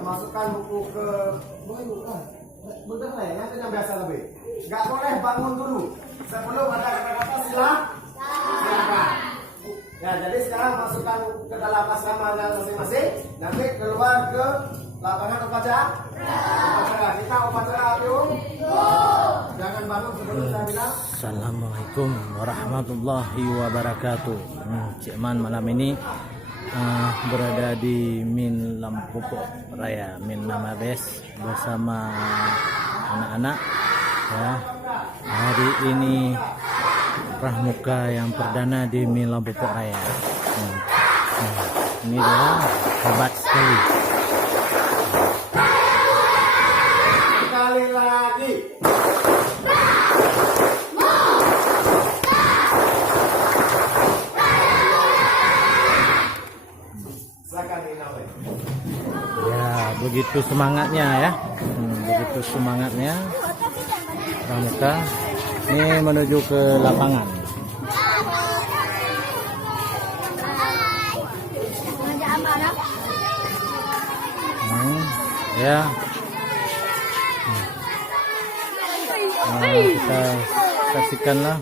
masukkan buku ke bener lah ya, yang biasa lebih. Nggak boleh bangun dulu sebelum ada kata-kata silakan. Ya, jadi sekarang masukkan ke dalam asramanya masing-masing. Nanti keluar ke lapangan upacara. Kita upacara yuk. Jangan bangun sebelum saya bilang. Assalamualaikum warahmatullahi wabarakatuh. Cik Man malam ini berada di Min Lampupok Raya, Min Namabes bersama anak-anak. Ya, hari ini pramuka yang perdana di Min Lampupok Raya. Ini dia hebat sekali. Sekali lagi. Ya, begitu semangatnya ya. Begitu semangatnya pramuka. Ini menuju ke lapangan. Ya. Kita saksikanlah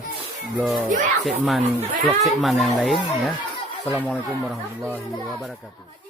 vlog Cik Man yang lain ya. Assalamualaikum warahmatullahi wabarakatuh.